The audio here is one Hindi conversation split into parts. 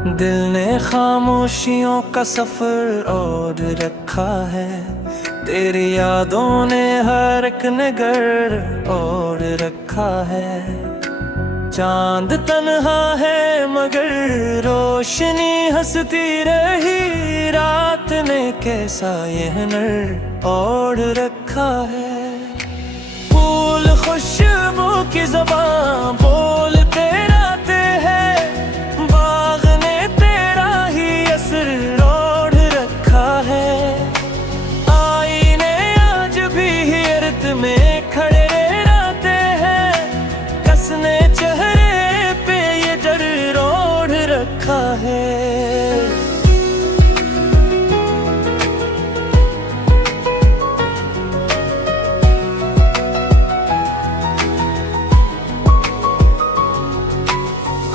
दिल ने खामोशियों का सफर और रखा है। तेरी यादों ने हर एक नगर और रखा है। चांद तन्हा है मगर रोशनी हंसती रही। रात ने कैसा ये हुनर और रखा है। फूल खुशबू की ज़बान बोलते रहते हैं। बाग ने तेरा ही असर ओढ़ रखा है। आईने आज भी हिरत में खड़े रहते हैं। कसने चेहरे पे ये डर ओढ़ रखा है।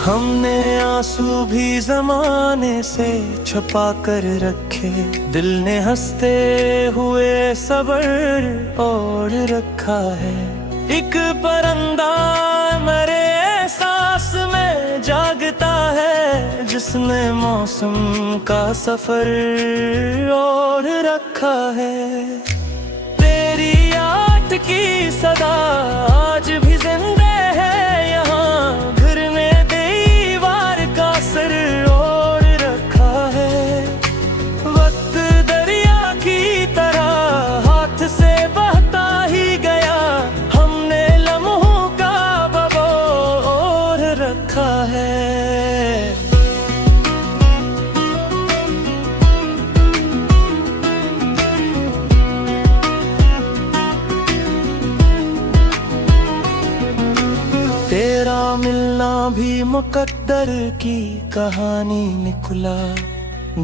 हमने आंसू भी जमाने से छुपा कर रखे। दिल ने हंसते हुए सबर और रखा है। एक परिंदा मेरे एहसास में जागता है। जिसने मौसम का सफर और रखा है। तेरी याद की सदा आज भी जिंदा है। यहाँ घर में और रखा है। वक्त दरिया की तरह हाथ से बहता ही गया। हमने लम्हों का बबो और रखा है। तेरा मिलना भी मुकद्दर की कहानी निकला।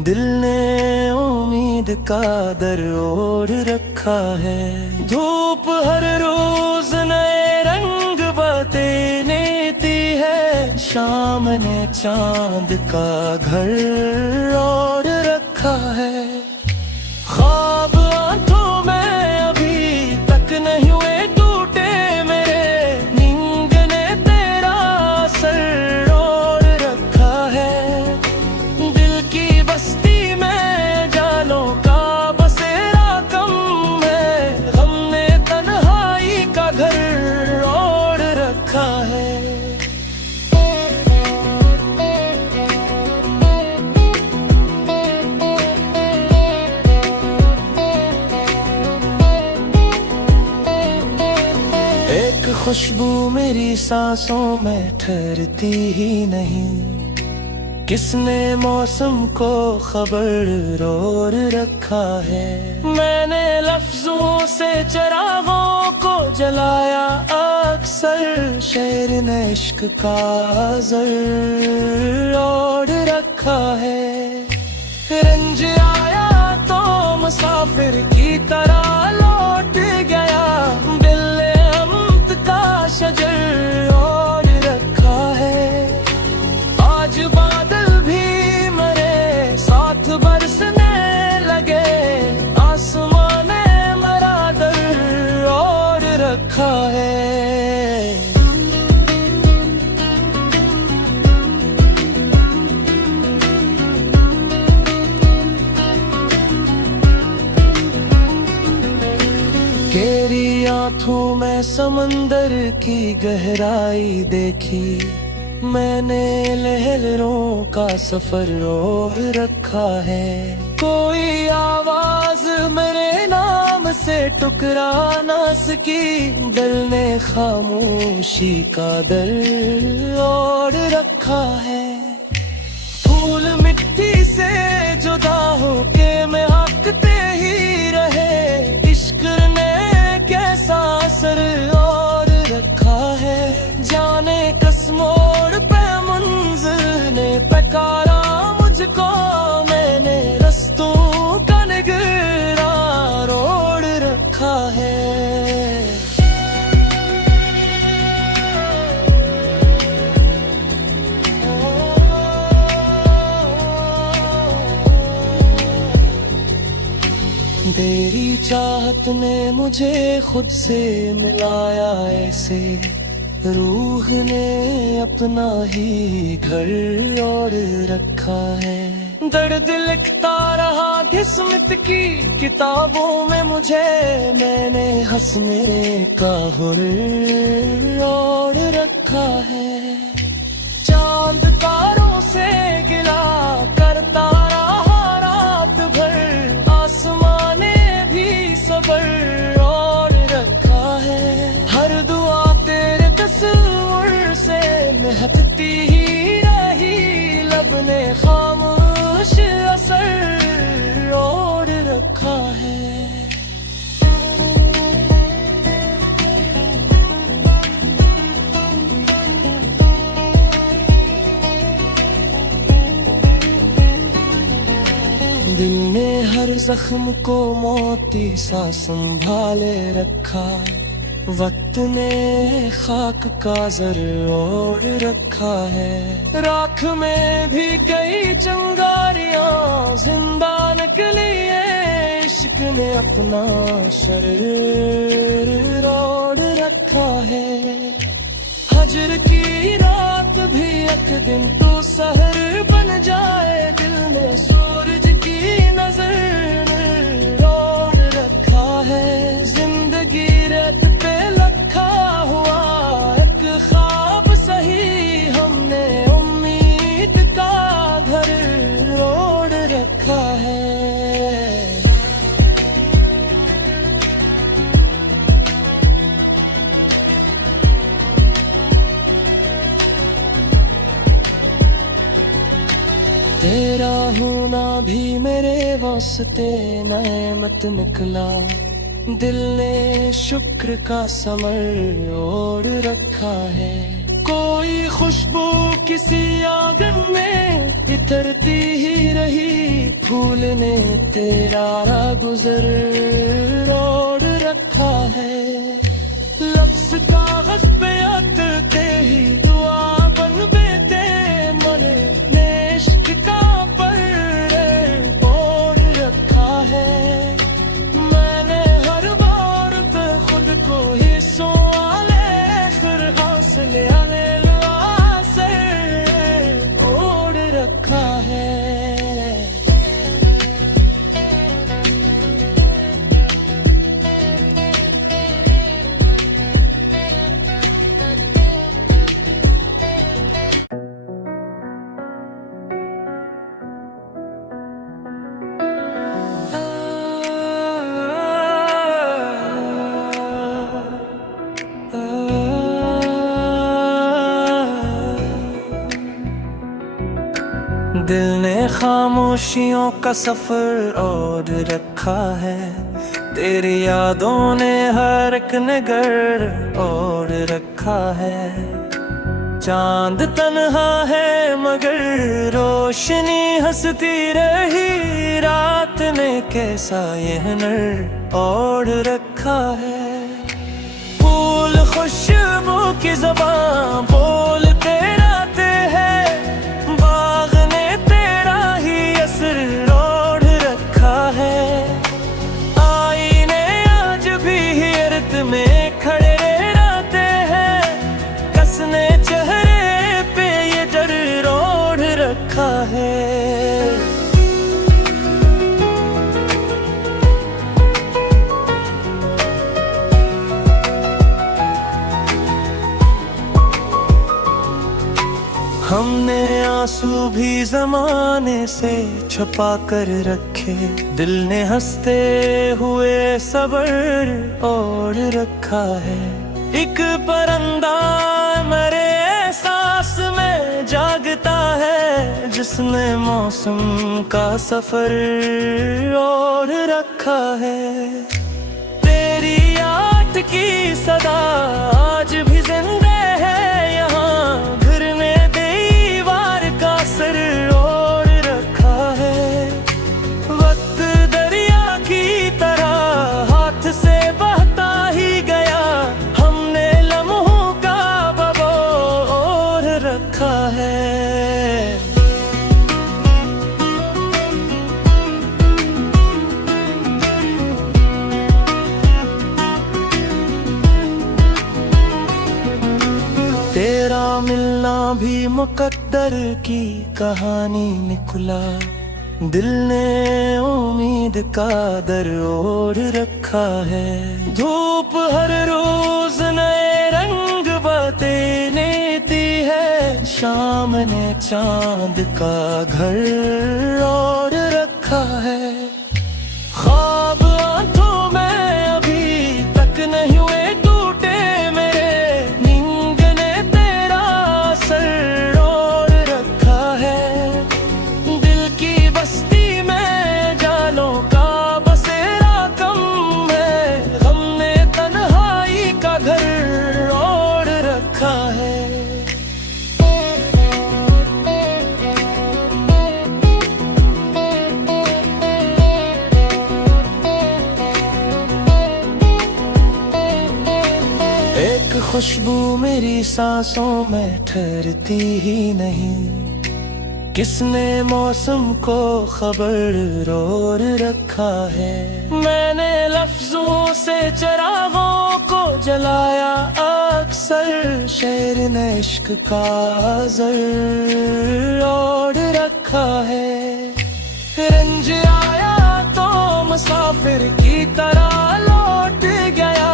दिल ने उम्मीद का दर ओढ़ रखा है। धूप हर रोज नए रंग बतेती है। शाम ने चांद का घर ओढ़ रखा है। ख्वाब आंखों में अभी तक नहीं हुए टूटे मेरे। नींद ने तेरा असर ओढ़ रखा है। दिल की बस्ती में जालों का बसेरा कम है। हमने तन्हाई का घर ओढ़ रखा है। एक खुशबू मेरी सांसों में ठहरती ही नहीं। किसने मौसम को खबर और रखा है। मैंने लफ्जों से चिरागों को जलाया अक्सर। शेर ने इश्क का जर ओढ़ रखा है। रंज आया तो मुसाफिर की तरह लौट गया। दिल ने अमत का शजर ओढ़ रखा है। आज बादल भी मेरे साथ बरसने लगे। आसमान ने मेरा दर ओढ़ रखा है। तेरी आंखों में समंदर की गहराई देखी। मैंने लहरों का सफर ओढ़ रखा है। कोई आवाज मेरे नाम से टुकरा ना सकी। दिल ने खामोशी का दर ओढ़ रखा है। फूल मिट्टी से जुदा होके महकते ही रहे। इश्क ने कैसा असर और रखा है। जाने किस मोड़ पे मंजिल ने पुकारा मुझको। मैंने रस्तों का निगरान ओढ़ रखा है। तेरी चाहत ने मुझे खुद से मिलाया ऐसे। रूह ने अपना ही घर ओढ़ रखा है। दर्द लिखता रहा किस्मत की किताबों में मुझे, मैंने हंसने का हुर्र ओढ़ रखा है। चांद तारों से गिला करता रहा रात भर, आसमां ने भी सबर ओढ़ रखा है। हर दुआ तेरे तस्वीर से महकती ही रही, लब ने खामोश असर ओढ़ रखा है। दिल ने हर जख्म को मोती सा संभाले रखा, वक्त ने खाक का जर ओढ़ रखा है। राख में भी कई चिंगारियां जिंदा निकली है, इश्क ने अपना शरीर ओढ़ रखा है। हजर की रात भी एक दिन तो सहर बन जाए, दिल ने सूरज की नजर ओढ़ रखा है। जिंदगी रेत पे लखा हुआ एक ख्वाब सही, हमने उम्मीद का घर ओढ़ रखा है। तेरा होना भी मेरे वास्ते नेमत निकला, दिल ने शुक्र का समर ओढ़ रखा है। कोई खुशबू किसी आंगन में इतरती ही रही, फूल ने तेरा गुजर ओढ़ रखा है। लफ्ज कागज पे आते ही दुआ बन बेटे मरे, इश्क का पर ओढ़ रखा है। मैंने हर बार पे खुद को ही सोले फिर हौसले से ओढ़ रखा है। दिल ने खामोशियों का सफर ओढ़ रखा है, तेरी यादों ने हर एक नगर ओढ़ रखा है। चांद तन्हा है मगर रोशनी हंसती रही, रात ने कैसा ये हुनर ओढ़ रखा है। फूल खुशबू की ज़बान बोलते रहते हैं, बाग ने तेरा ही असर ओढ़ रखा है। आईने आज भी हिरत में खड़े रहते हैं, कसने चेहरे पे ये डर ओढ़ रखा है। हमने आंसू भी जमाने से छुपा कर रखे, दिल ने हंसते हुए सबर ओढ़ रखा है। एक परिंदा मेरे एहसास में जागता है, जिसने मौसम का सफर ओढ़ रखा है। तेरी याद की सदा आज भी जिंदा है, यहाँ घर में दीवार का सर ओढ़ रखा है। वक्त दरिया की तरह हाथ से बहता ही गया, हमने लम्हों का बबो ओढ़ रखा है। मुकद्दर की कहानी निकला, दिल ने उम्मीद का दर ओढ़ रखा है। धूप हर रोज नए रंग बातें लेती है, शाम ने चांद का घर ओढ़ रखा है। ख्वाब आंखों में अभी तक नहीं हुए टूटे मेरे, नींद ने तेरा असर ओढ़ रखा है। दिल की बस्ती में जालों का बसेरा कम है, गम ने तन्हाई का घर ओढ़ रखा है। एक खुशबू मेरी सांसों में ठहरती ही नहीं, किसने मौसम को खबर और रखा है। मैंने लफ्जों से चिरागों को जलाया अक्सर, शेर ने इश्क का जर ओढ़ रखा है। रंज आया तो मुसाफिर की तरह लौट गया,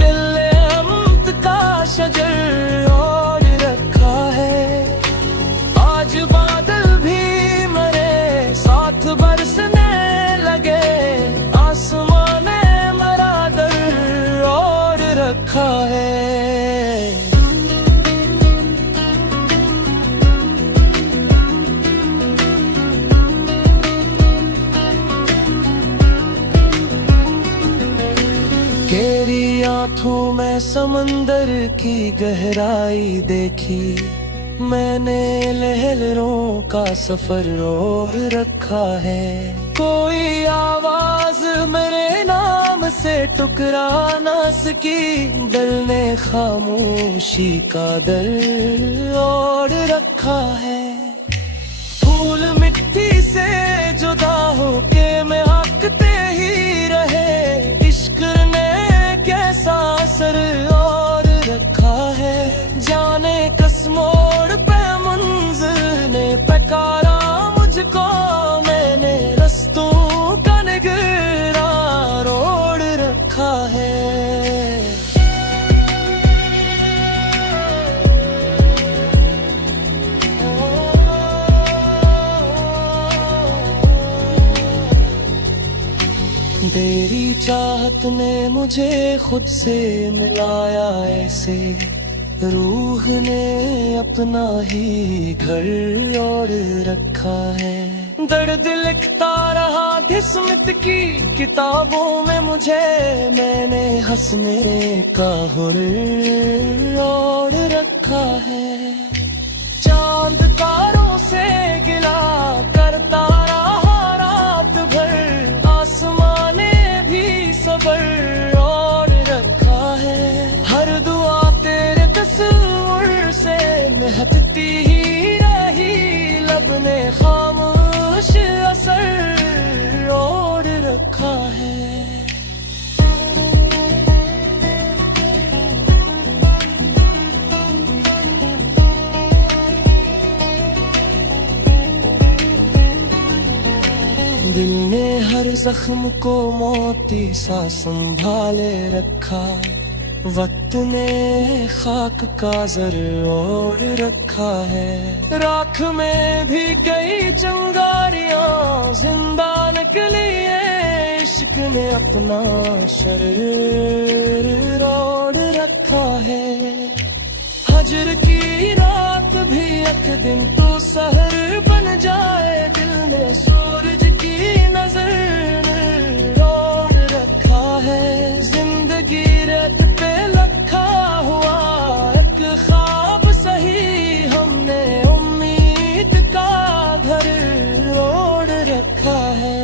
दिल ने अमत का शजर ओढ़ रखा है। आज बादल भी मेरे साथ बरसने लगे, आसमान ने मेरा दर ओढ़ रखा है। तेरी आंखों में समंदर की गहराई देखी, मैंने लहरों का सफर ओढ़ रखा है। कोई आवाज मेरे नाम से टुकरा ना सकी, दिल ने खामोशी का दर ओढ़ रखा है। फूल मिट्टी से जुदा होके महकते ही रहे, इश्क ने कैसा असर और रखा है। जाने किस मोड़ पे मंजिल ने पुकारा मुझको, मैंने रस्तों का निगरान ओढ़ रखा है। तेरी चाहत ने मुझे खुद से मिलाया ऐसे, रूह ने अपना ही घर ओढ़ रखा है। दर्द लिखता रहा किस्मत की किताबों में मुझे, मैंने हंसने का हुर्र ओढ़ रखा है। चांद तारों से गिला करता रहा रात भर, आसमान ने भी सबर ओढ़ रखा है। हर दुआ तेरे तस्वीर से महकती ही रही, लब ने खामोश असर ओढ़ रखा है। दिल ने हर जख्म को मोती सा संभाले रखा, वक्त ने खाक का जर ओढ़ रखा है। राख में भी कई चिंगारियां जिंदा निकली है, इश्क ने अपना शरीर ओढ़ रखा है। हजर की रात भी एक दिन तो सहर बन जाए, दिल ने सूरज की नजर ओढ़ रखा है। जिंदगी रेत पे लखा हुआ एक ख्वाब सही, हमने उम्मीद का घर ओढ़ रखा है।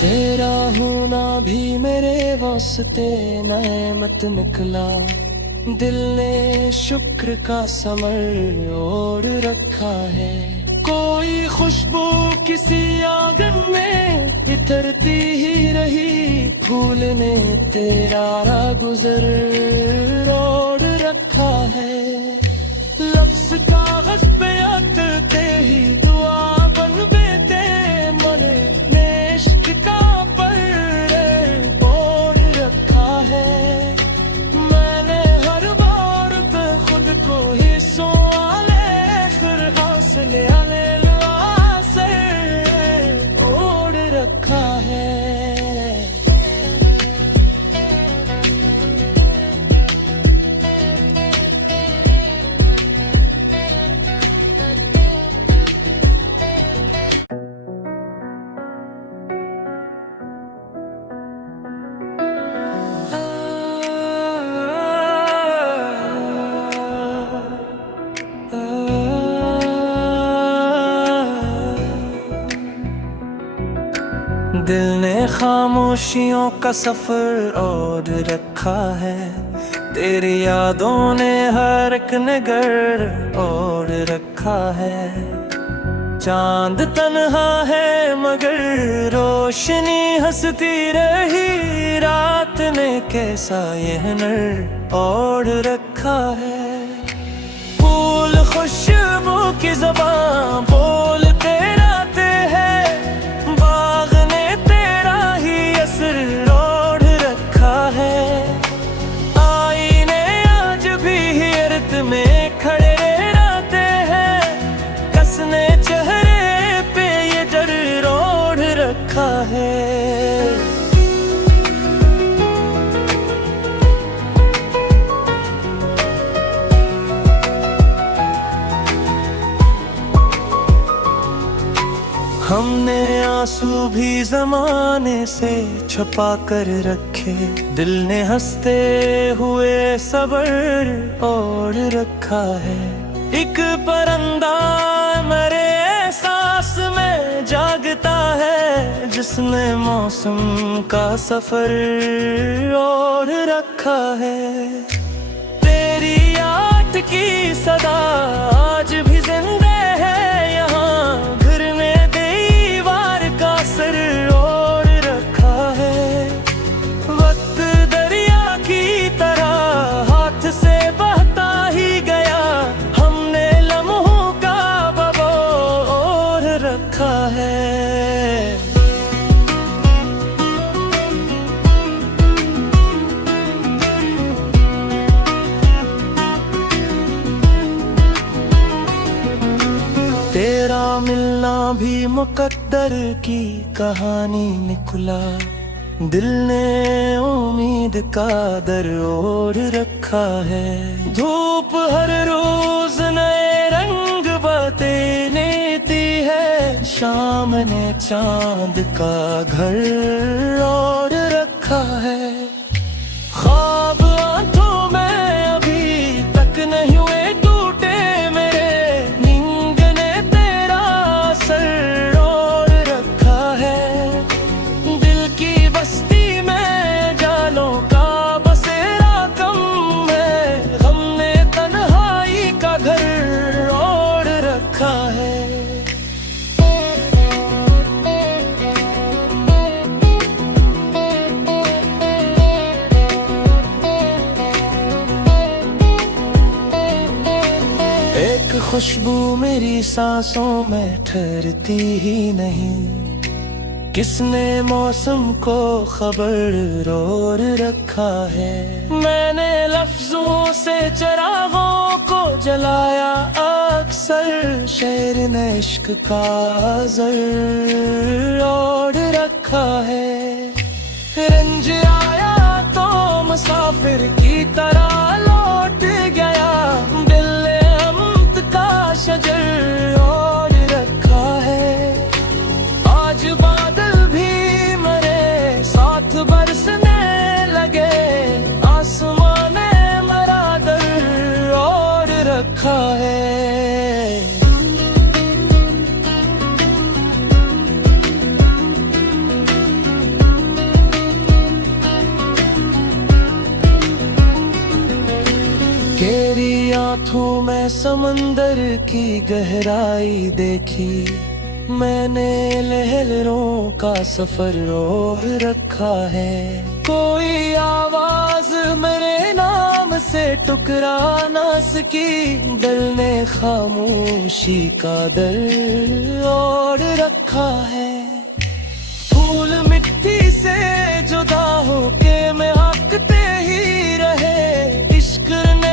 तेरा होना भी मेरे वास्ते नेमत निकला, दिल ने शुक्र का समर ओढ़ रखा है। कोई खुशबू किसी आंगन में इतरती ही रही, फूल ने तेरा गुजर ओढ़ रखा है। लफ्ज कागज पे अटते ही दुआ बन बेटे मरे में इश्क का पर ओढ़ रखा है। मैंने हर बार पे खुद को ही सोले फिर हौसले से ओढ़ रखा है। दिल ने खामोशियों का सफर ओढ़ रखा है, तेरी यादों ने हर एक नगर ओढ़ रखा है। चांद तन्हा है मगर रोशनी हंसती रही, रात ने कैसा यह नर ओढ़ रखा है। फूल खुशबू की ज़बान बोलते रहते हैं, बाग ने तेरा ही असर ओढ़ रखा है। आईने आज भी हिरत में खड़े रहते हैं, कसने चेहरे पे ये डर ओढ़ रखा है। हमने आंसू भी जमाने से छुपा कर रखे, दिल ने हंसते हुए सबर ओढ़ रखा है। एक परिंदा मेरे एहसास में जागता है, जिसने मौसम का सफर ओढ़ रखा है। तेरी याद की सदा आज भी जिंदा है, यहाँ घर में दीवार का सर ओढ़ रखा है। वक्त दरिया की तरह हाथ से बहता ही गया, हमने लम्हों का बबो ओढ़ रखा है। तेरा मिलना भी मुकद्दर की कहानी निकला, दिल ने उम्मीद का दर ओढ़ रखा है। धूप हर रोज नए रंग बतेती है, शाम ने चांद का घर ओढ़ रखा है। ख्वाब आंखों में अभी तक नहीं हुए टूटे मेरे, नींद ने तेरा सर ओढ़ रखा है। दिल की बस्ती में जालों का बसेरा कम है, हमने तन्हाई का घर ओढ़ रखा है। एक खुशबू मेरी सांसों में ठहरती ही नहीं, किसने मौसम को खबर ओढ़ रखा है। मैंने लफ्जों से चिरागों को जलाया अक्सर, शेर ने इश्क का जर ओढ़ रखा है। रंज आया तो मुसाफिर की तरह लौट गया, दिल ने अमत का शजर ओढ़ रखा है। आज बादल भी मेरे साथ बरसने लगे, आसमान ने मेरा दर ओढ़ रखा है। तेरी उठूं मैं समंदर की गहराई देखी, मैंने लहरों का सफर रोक रखा है। कोई आवाज मेरे नाम से टुकरा ना सकी, दिल ने खामोशी का दर ओढ़ रखा है। फूल मिट्टी से जुदा होके मैं हकते ही रहे, इश्क ने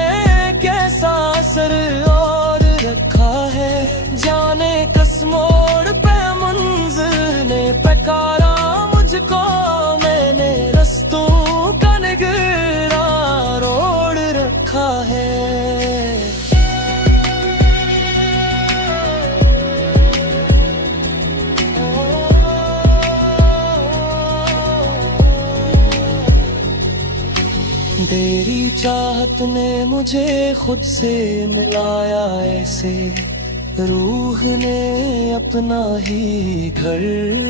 कैसा असर और रखा है। जाने किस मोड़ पे मंजिल ने पुकारा मुझको, मैंने रस्तों का निगरा रोड रखा है। तेरी चाहत ने मुझे खुद से मिलाया ऐसे, रूह ने अपना ही घर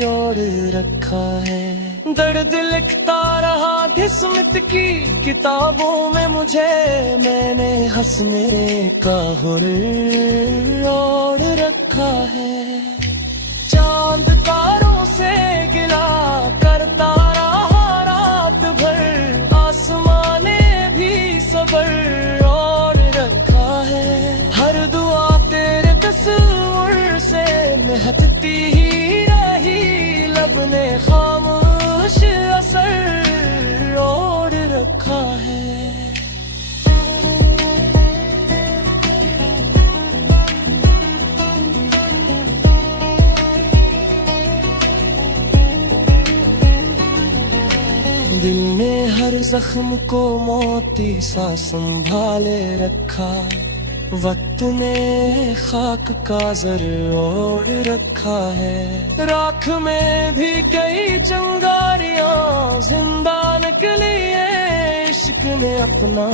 ओढ़ रखा है। दर्द लिखता रहा किस्मत की किताबों में मुझे, मैंने हंसने का हुनर ओढ़ रखा है। चांद तारों से गिला करता रहा रात भर, आसमान ने भी सबर और रखा है। हर दुआ तेरे तस्वीर से महकती ही रही, लब ने खामोश असर और रखा है। दिल ने हर जख्म को मोती सा संभाले रखा, वक्त ने खाक का जर ओढ़ रखा है। राख में भी कई चिंगारियां जिंदा निकली है, इश्क ने अपना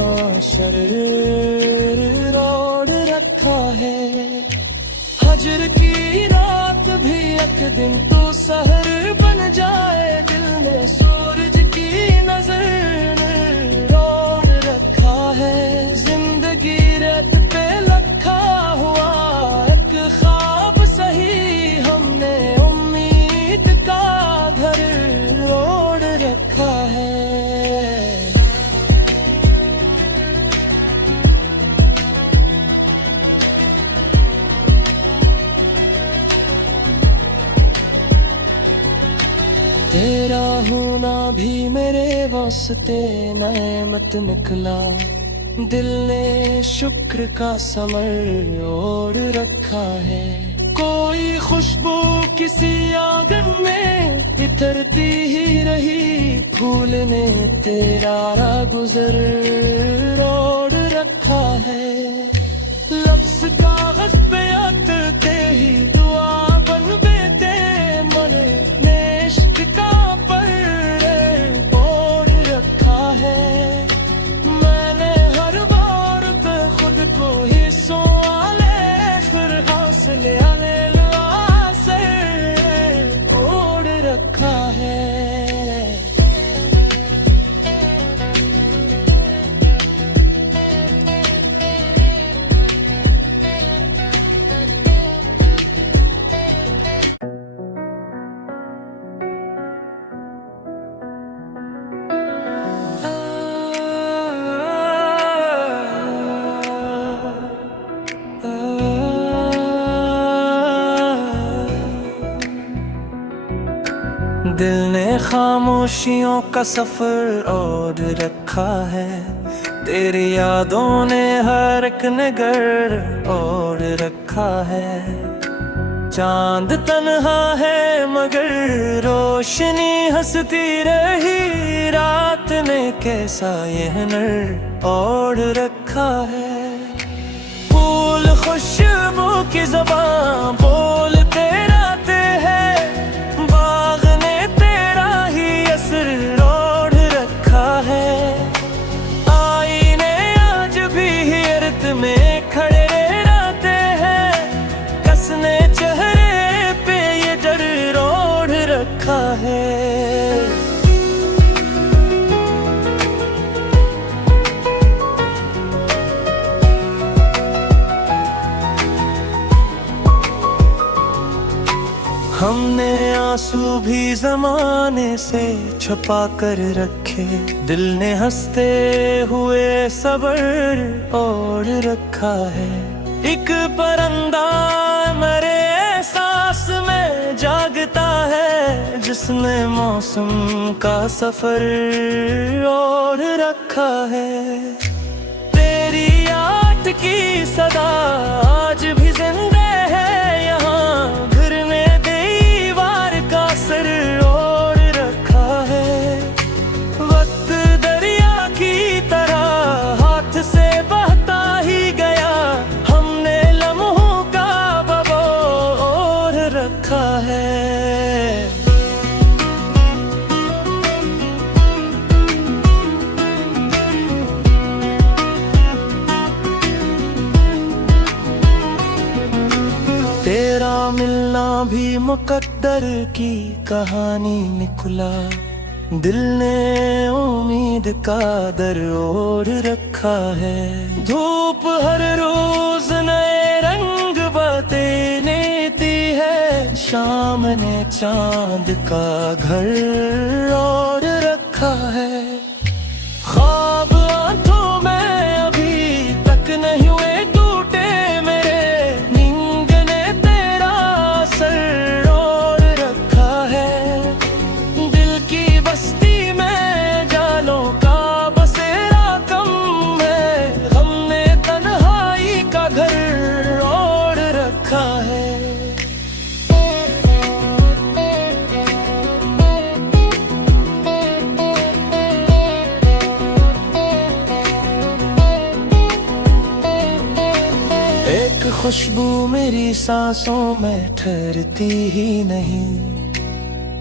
शरीर ओढ़ रखा है। हजर की रात भी एक दिन तो सहर बन जाए, दिल ने सूरज की नजर ओढ़ रखा है। जिंदगी रेत पे लखा हुआ एक ख्वाब सही, हमने उम्मीद का घर ओढ़ रखा है। तेरा होना भी मेरे वास्ते नेमत निकला, दिल ने शुक्र का समर ओढ़ रखा है। कोई खुशबू किसी आंगन में इतरती ही रही, फूल ने तेरा गुजर ओढ़ रखा है। लफ्ज कागज पे आते ही दुआ बन बेते, मन ने इश्क का पर ओढ़ रखा है। मैंने हर बार पे खुद को ही सोले, फिर हौसले आले से ओढ़ रखा है। दिल ने खामोशियों का सफर ओढ़ रखा है, तेरी यादों ने हर एक नगर ओढ़ रखा है। चांद तन्हा है मगर रोशनी हंसती रही, रात ने कैसा ये हुनर ओढ़ रखा है। फूल खुशबू की ज़बान बोलते रहते हैं, बाग ने तेरा ही असर ओढ़ रखा है। आईने आज भी हिरत में खड़े रहते हैं, कसने चेहरे पे ये डर ओढ़ रखा है। अपने आंसू भी जमाने से छुपा कर रखे, दिल ने हंसते हुए सब्र और रखा है। एक परिंदा मेरे एहसास में जागता है, जिसने मौसम का सफर और रखा है। तेरी याद की सदा आज भी जिंदा है, यहाँ घर में दीवार का सर और रखा है। वक्त दरिया की तरह हाथ से बहता ही गया, हमने लम्हों का बबोर रखा है। तेरा मिलना भी मुकद्दर की कहानी निकला, दिल ने उम्मीद का दर ओढ़ रखा है। धूप हर रोज नए रंग बतेती है, शाम ने चांद का घर ओढ़ रखा है। ख्वाब आंखों में अभी तक नहीं हुए टूटे मेरे, नींद ने तेरा सर ओढ़ रखा है। दिल की बस्ती में जालों का बसेरा कम है, हमने तन्हाई का घर ओढ़ रखा है। एक खुशबू मेरी सांसों में ठहरती ही नहीं,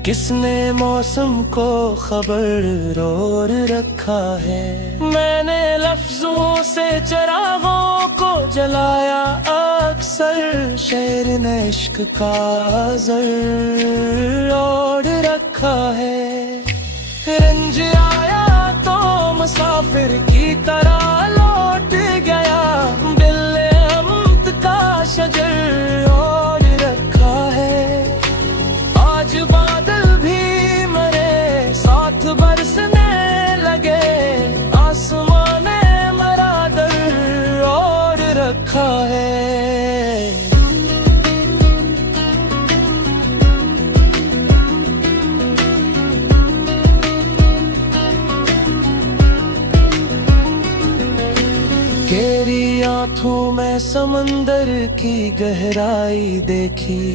किसने मौसम को खबर और रखा है। मैंने लफ्जों से चिरागों को जलाया अक्सर, शेर ने इश्क का जर और रखा है। रंज आया तो मुसाफिर की तरह लौट गया, दिल ने अमत का शजर और रखा है। आज बादल भी मेरे साथ बरसने लगे, आसमान ने मेरा दर और रखा है। तेरी आंखों में समंदर की गहराई देखी,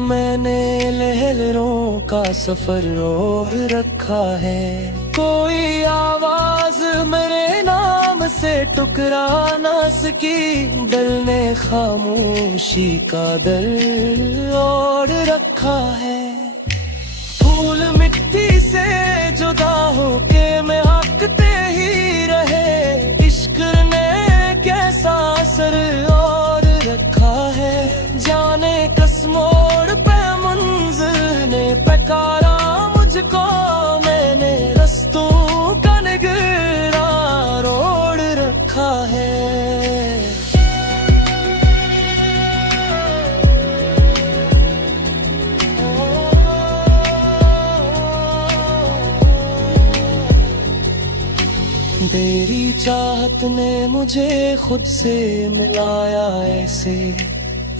मैंने लहरों का सफर और रखा है। कोई आवाज मेरे नाम से टुकरा ना सकी, दिल ने खामोशी का दर और रखा है। फूल मिट्टी से जुदा होके महकते ही रहे, इश्क ने कैसा असर और रखा है। जाने किस मोड़ पे मंजिल ने पुकारा मुझको, मैंने रस्तों का निगरान ओढ़ रखा है। तेरी चाहत ने मुझे खुद से मिलाया ऐसे,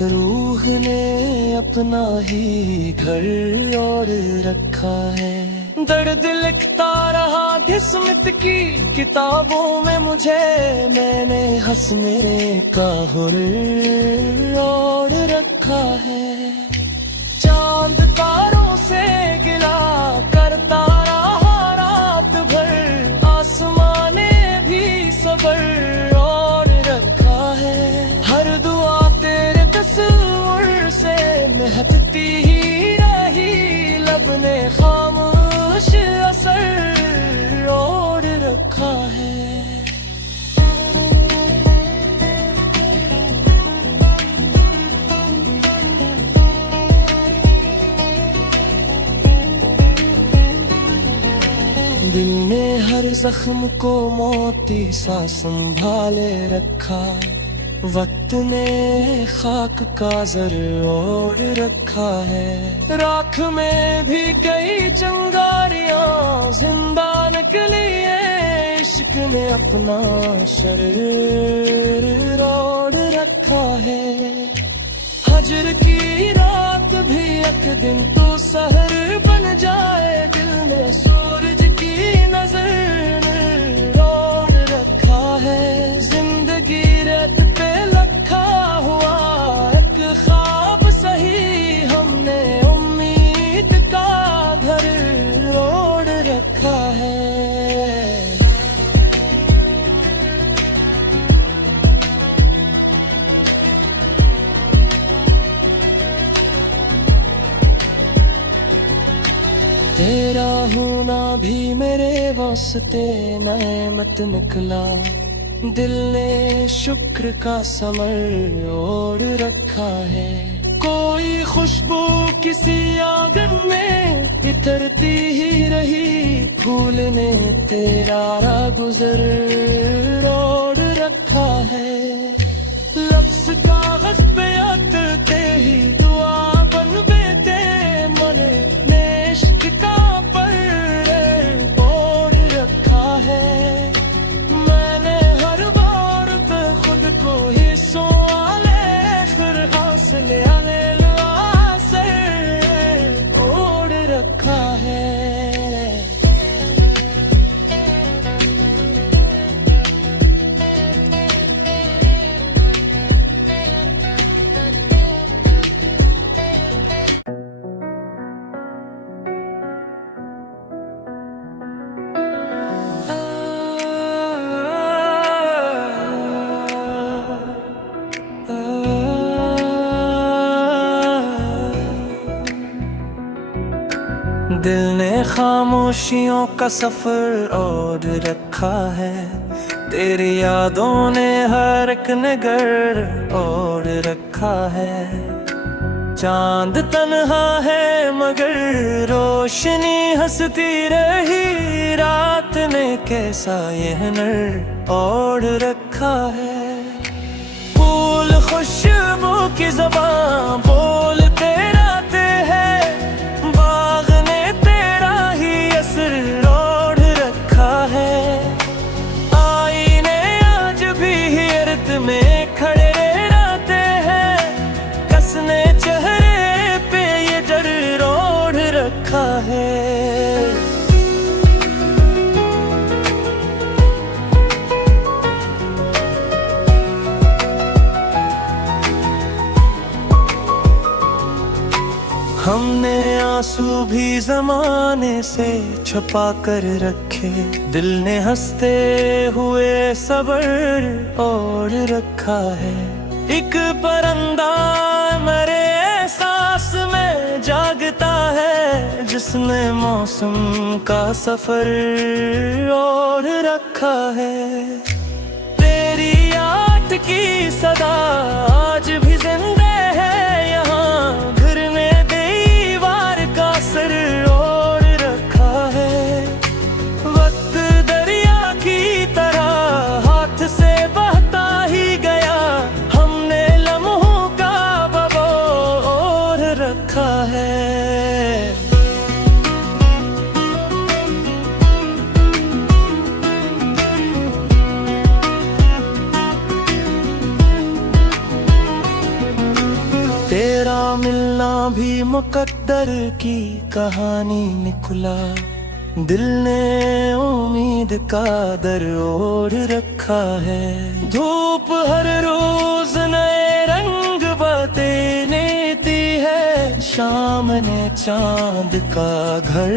रूह ने अपना ही घर और रखा है। दर्द लिखता रहा किस्मत की किताबों में मुझे, मैंने हंसने का हुनर और रखा है। चांद तारों से गिला करता रहा रात भर, आसमान ने भी सबर और रखा है। हर दुआ तेरे तस्वीर से महकती ही रही, लब ने खामोश असर और रखा है। दिल ने हर जख्म को मोती सा संभाले रखा, वक्त ने खाक का जर ओढ़ रखा है, राख में भी कई चिंगारियां जिंदा निकली है। इश्क ने अपना शरीर ओढ़ रखा है। हजर की रात भी एक दिन तो सहर बन जाए, दिल ने सूरज की नजर ओढ़ रखा है। जिंदगी रेत पे लखा हुआ एक ख्वाब सही, हमने उम्मीद का घर ओढ़ रखा है। तेरा होना भी मेरे वास्ते नेमत निकला, दिल ने शुक्र का समर ओढ़ रखा है। कोई खुशबू किसी आंगन में इतरती ही रही, फूल ने तेरा गुजर ओढ़ रखा है। लफ्ज कागज पे अतरते ही दुआ बन बेटे, मने इश्क का पर ओढ़ रखा है। मैंने हर बार पे खुद को ही सोले फिर हौसले से ओढ़ रखा है। दिल ने खामोशियों का सफर ओढ़ रखा है, तेरी यादों ने हर एक नगर ओढ़ रखा है। चांद तन्हा है मगर रोशनी हंसती रही, रात ने कैसा यह नर ओढ़ रखा है। फूल खुशबू की ज़बान बोलते रहते हैं, बाग ने तेरा ही असर ओढ़ रखा है। आईने आज भी हिरत में खड़े रहते हैं, कसने चेहरे पे ये डर ओढ़ रखा है। हमने आंसू भी जमाने से छुपा कर रखे, दिल ने हंसते हुए सबर ओढ़ रखा है। एक परिंदा मेरे एहसास में जागता है, जिसने मौसम का सफर ओढ़ रखा है। तेरी याद की सदा आज भी जिंदा है, यहाँ घर में दीवार का सर ओढ़ रखा है। वक्त दरिया की तरह हाथ से बहता ही गया, हमने लम्हों का बबो ओढ़ रखा है। तेरा मिलना भी मुकद्दर की कहानी निकला, दिल ने उम्मीद का दर ओढ़ रखा है। धूप हर रोज नए रंग बतेती है, शाम ने चांद का घर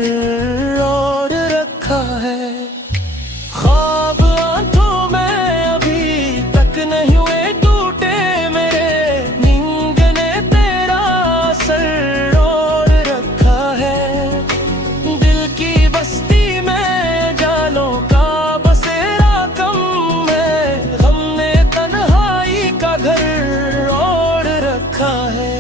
ओढ़ रखा है। ख्वाब आंखों में अभी तक नहीं हुए टूटे मेरे, नींद ने तेरा सर ओढ़ रखा है। दिल की बस्ती में जालों का बसेरा कम है, हमने तन्हाई का घर ओढ़ रखा है।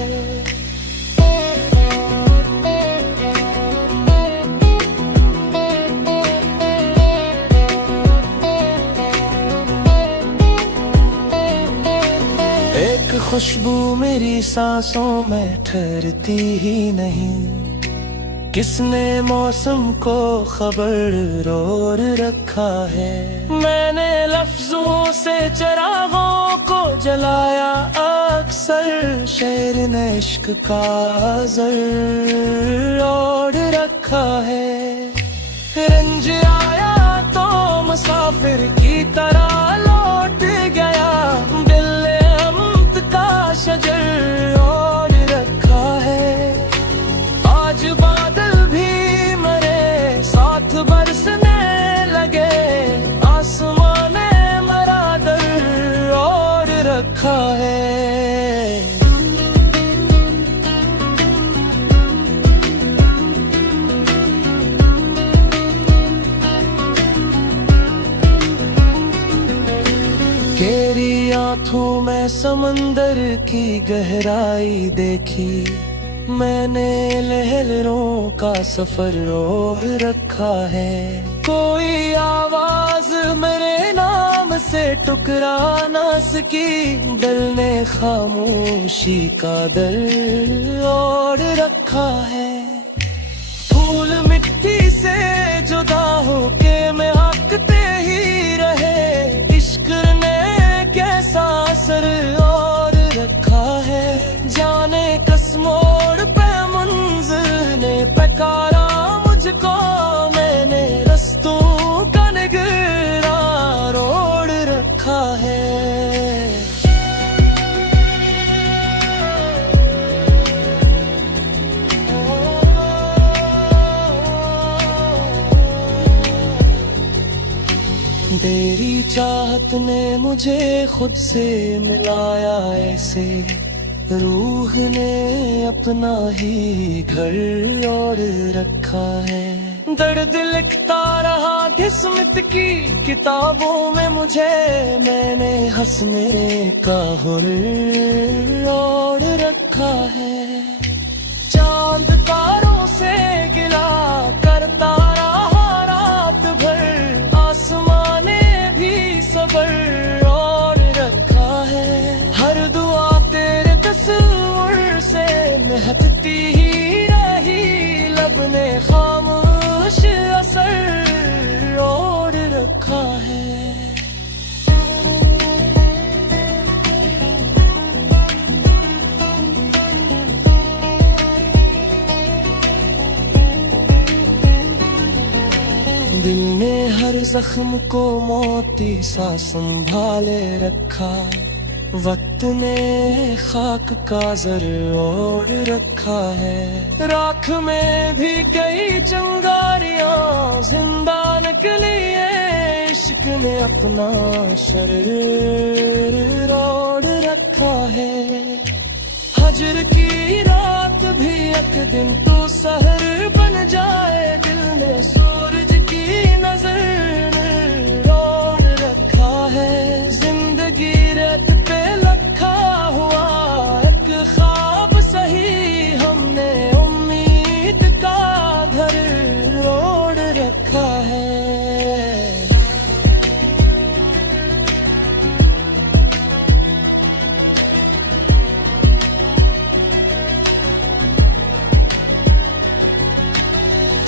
खुशबू मेरी सांसों में ठहरती ही नहीं। किसने मौसम को खबर और रखा है। मैंने लफ्जों से चिरागों को जलाया अक्सर, शेर ने इश्क का ज़र ओढ़ रखा है। रंज आया तो मुसाफिर की तरह लौट गया, दिल ने अमत का शजर ओढ़ रखा है। आज बादल भी मरे साथ बरसने लगे, आसमान ने मरा दर ओढ़ रखा है। तेरी आंखों में समंदर की गहराई देखी, मैंने लहरों का सफर रोक रखा है। कोई आवाज मेरे नाम से टुकरा ना सकी, दिल ने खामोशी का दर ओढ़ रखा है। फूल मिट्टी से जुदा होके महकते ही रहे, इश्क ने कैसा असर और रखा है। जाने किस मोड़ पे मंजिल ने पुकारा मुझको, मैंने रस्तों का निगरान ओढ़ रखा है। तेरी चाहत ने मुझे खुद से मिलाया ऐसे, रूह ने अपना ही घर ओढ़ रखा है। दर्द लिखता रहा किस्मत की किताबों में मुझे, मैंने हंसने का हुनर ओढ़ रखा है। चांद तारों से गिला करता रहा रात भर, आसमान ने भी सबर ओढ़ रखा है। हर दुआ तेरे तस्वीर से महकती ही रही, लब ने खामोश असर ओढ़ रखा है। दिल ने हर जख्म को मोती सा संभाले रखा, वक्त ने खाक का ज़र ओढ़ रखा है। राख में भी कई चिंगारियां जिंदा निकली है, इश्क ने अपना शरीर ओढ़ रखा है। हजर की रात भी एक दिन तो सहर बन जाए, दिल ने सूरज की नजर ओढ़ रखा है। जिंदगी रेत पे लखा हुआ एक ख्वाब सही, हमने उम्मीद का घर ओढ़ रखा है।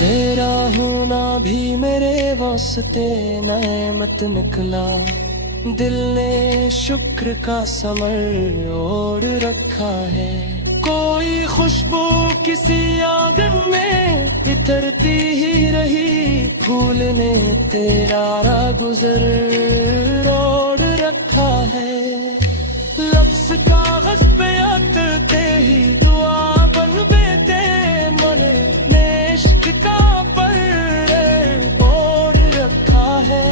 तेरा होना भी मेरे वास्ते नेमत निकला, दिल ने शुक्र का समर ओढ़ रखा है। कोई खुशबू किसी आंगन में इतरती ही रही, फूल ने तेरा गुजर ओढ़ रखा है। लफ्ज कागज पे अतरते ही दुआ बन बेटे मरे, इश्क का पर ओढ़ रखा है।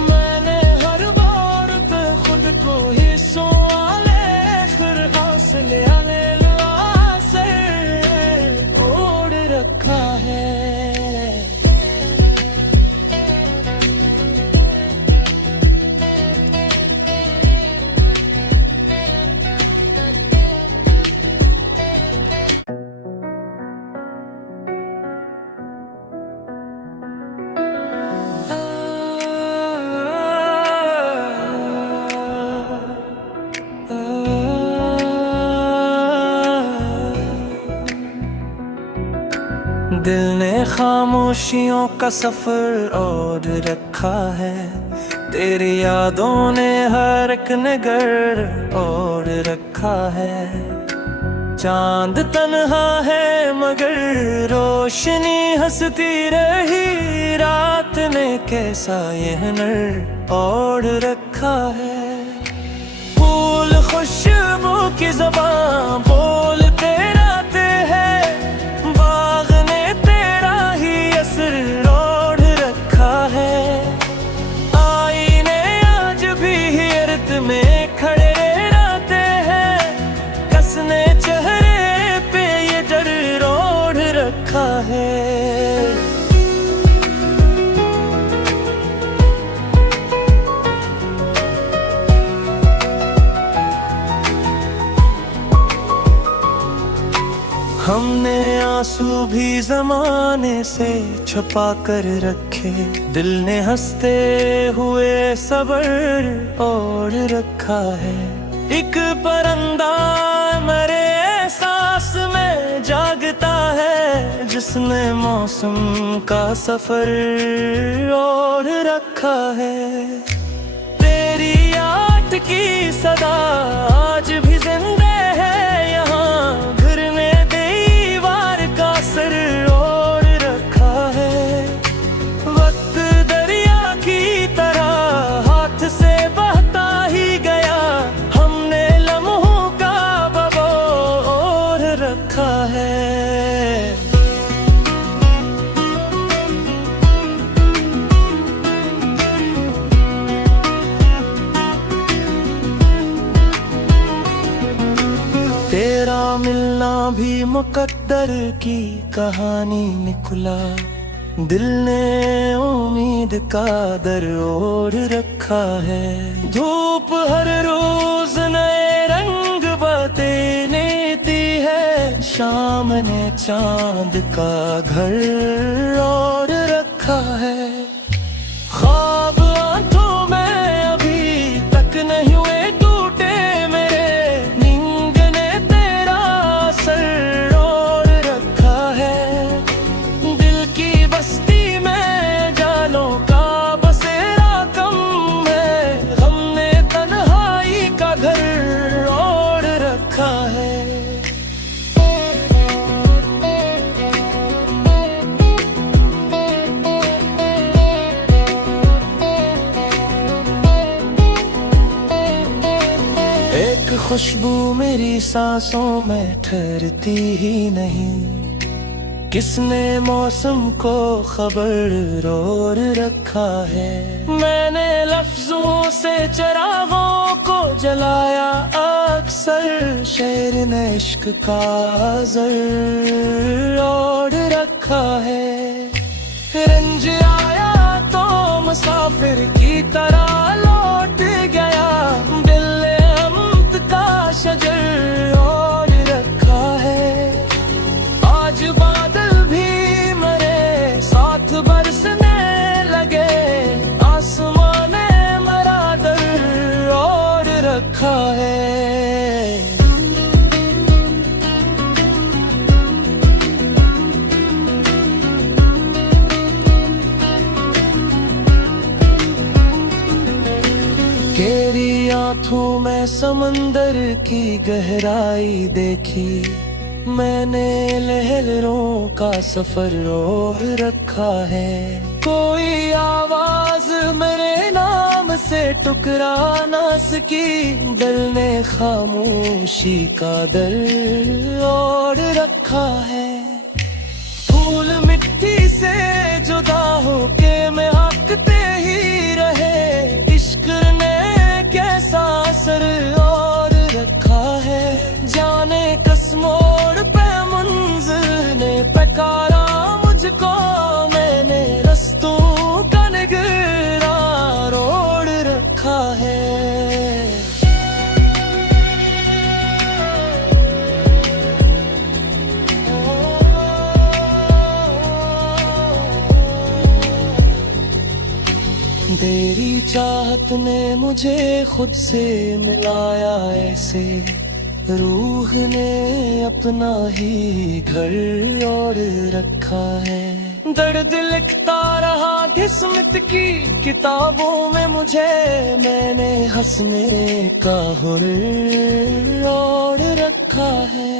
मैंने हर बार पे खुद को हिस्सों वाले फिर हासिल से ओढ़ रखा है। दिल ने खामोशियों का सफर और रखा है, तेरी यादों ने हर एक नगर और रखा है। चांद तन्हा है मगर रोशनी हंसती रही, रात ने कैसा ये हुनर और रखा है। फूल खुशबू की ज़बान बोलते रहते हैं, बाग ने तेरा ही असर ओढ़ रखा है। आईने आज भी अर्थ में खड़े रहते हैं, कसने चेहरे पे ये डर ओढ़ रखा है। हमने आंसू भी ज़माने से छुपा कर रखे, दिल ने हंसते हुए सबर और रखा है। एक परिंदा मेरे एहसास में जागता है, जिसने मौसम का सफर और रखा है। तेरी याद की सदा आज भी जिंदा है, यहाँ घर में दीवार का सर और रखा है। वक्त दरिया की तरह हाथ से बहता ही गया, हमने लम्हों का बबो और रखा है। तेरा मिलना भी मुकद्दर की कहानी निकला, दिल ने उम्मीद का दर ओढ़ रखा है। धूप हर रोज नए रंग बतेती है, शाम ने चांद का घर और रखा है। ख्वाब आंखों में अभी तक नहीं हुए टूटे मेरे, नींद ने तेरा असर और रखा है। दिल की बस्ती में जालों का बसेरा कम है, हमने तन्हाई का घर और रखा है। एक खुशबू मेरी सांसों में ठहरती ही नहीं, किसने मौसम को खबर और रखा है। मैंने लफ्जों से चिरागों को जलाया अक्सर, शेर ने इश्क का जर और रखा है। रंज आया तो मुसाफिर की तरह लौट गया, दिल ने अमत का शजर और रखा है। आज बादल भी मेरे साथ बरसने लगे, आसमान ने मेरा दर और रखा है। तेरी आंखों में समंदर की गहराई देखी, मैंने लहरों का सफर और रखा है। कोई आवाज मेरे नाम से टुकरा ना सकी, दिल ने खामोशी का दर और रखा है। फूल मिट्टी से जुदा होके महकते ही रहे, इश्क ने कैसा असर और रखा है। जाने किस मोड़ पे मंजिल ने पुकारा मुझको, मैंने रस्तों का निगरान ओढ़ रखा है। तेरी चाहत ने मुझे खुद से मिलाया ऐसे, रूह ने अपना ही घर ओढ़ रखा है। दर्द लिखता रहा किस्मत की किताबों में मुझे, मैंने हंसने का हुर्र ओढ़ रखा है।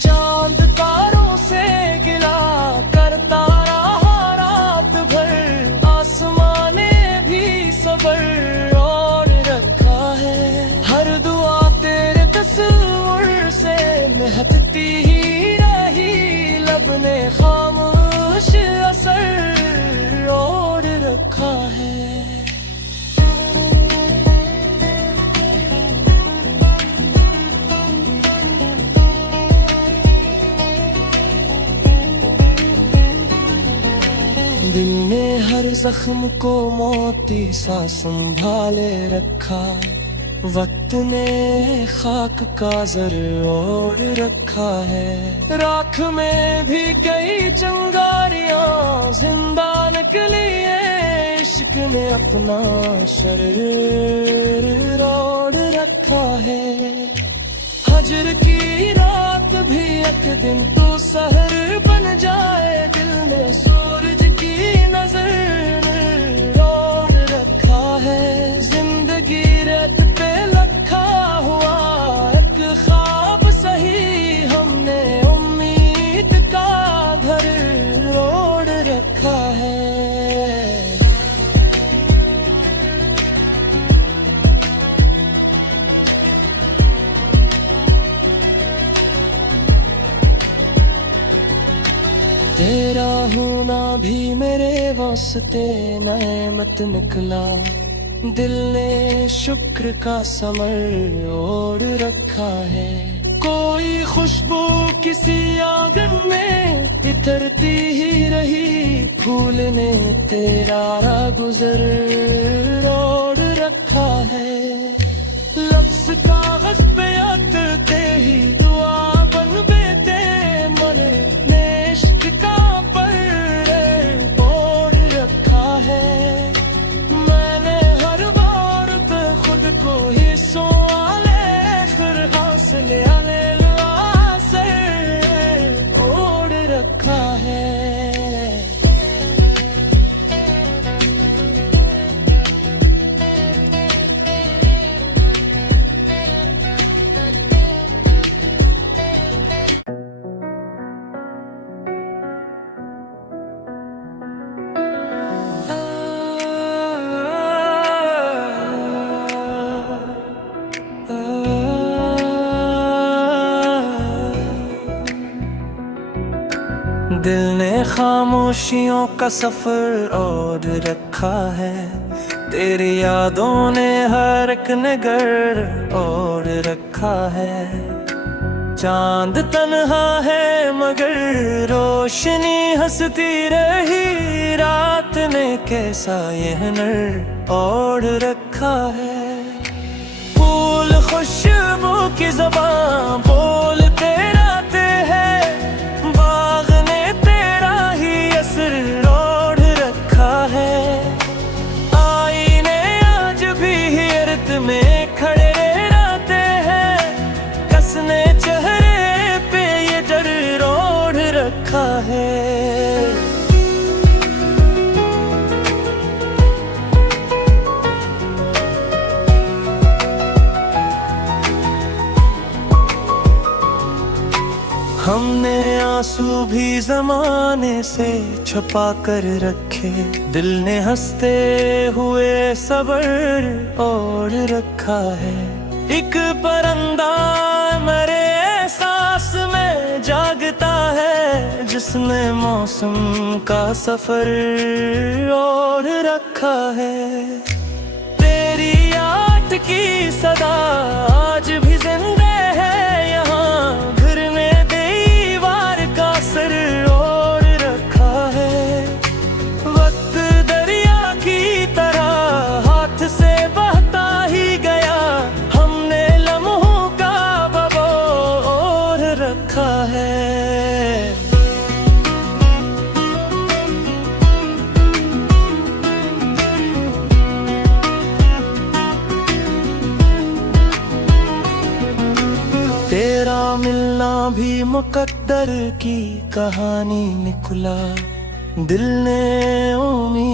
चांद तारों से गिला करता रहा रात भर, आसमां ने भी सबर ओढ़ रखा है। हर दुआ तेरे तस्वीर से महकती ही रही, लब ने खामोश असर ओढ़ रखा है। दिल ने हर जख्म को मोती सा संभाले रखा, वक्त ने खाक का जर ओढ़ रखा है। राख में भी कई चिंगारियां जिंदा निकली है, इश्क ने अपना शरीर ओढ़ रखा है। हजर की रात भी एक दिन तो सहर बन जाए, दिल ने सूरज की नजर ओढ़ रखा है। जिंदगी रेत पे लखा हुआ एक ख्वाब सही, हमने उम्मीद का घर ओढ़ रखा है। तेरा होना भी मेरे वास्ते नेमत निकला, दिल ने शुक्र का समर ओढ़ रखा है। कोई खुशबू किसी आंगन में इतरती ही रही, फूल ने तेरा गुजर ओढ़ रखा है। लफ्ज कागज पे उतरते ही दुआ बन बेटे मरे, इश्क का पर ओढ़ रखा है। मैंने हर बार पे खुद को ही सोले फिर हौसले से ओढ़ रखा है। दिल ने खामोशियों का सफर ओढ़ रखा है, तेरी यादों ने हर एक नगर ओढ़ रखा है। चांद तन्हा है मगर रोशनी हंसती रही, रात ने कैसा ये हुनर ओढ़ रखा है। फूल खुशबू की ज़बान बोलते रहते हैं, बाग ने तेरा ही असर ओढ़ रखा है। आईने आज भी हिरत में खड़े रहते हैं, कसने चेहरे पे ये डर ओढ़ रखा है। हमने आंसू भी जमाने से छुपा कर रखे, दिल ने हंसते हुए सबर ओढ़ रखा है। एक परिंदा मेरे एहसास में जागता है, जिसने मौसम का सफर ओढ़ रखा है। तेरी याद की सदा आज भी जिंदा है, यहाँ घर में दीवार का सर ओढ़ रखा है। वक्त दरिया की तरह हाथ से बहता ही गया, हमने लम्हों का बबो ओढ़ रखा है। तेरा मिलना भी मुकद्दर की कहानी निकला, दिल ने उम्मीद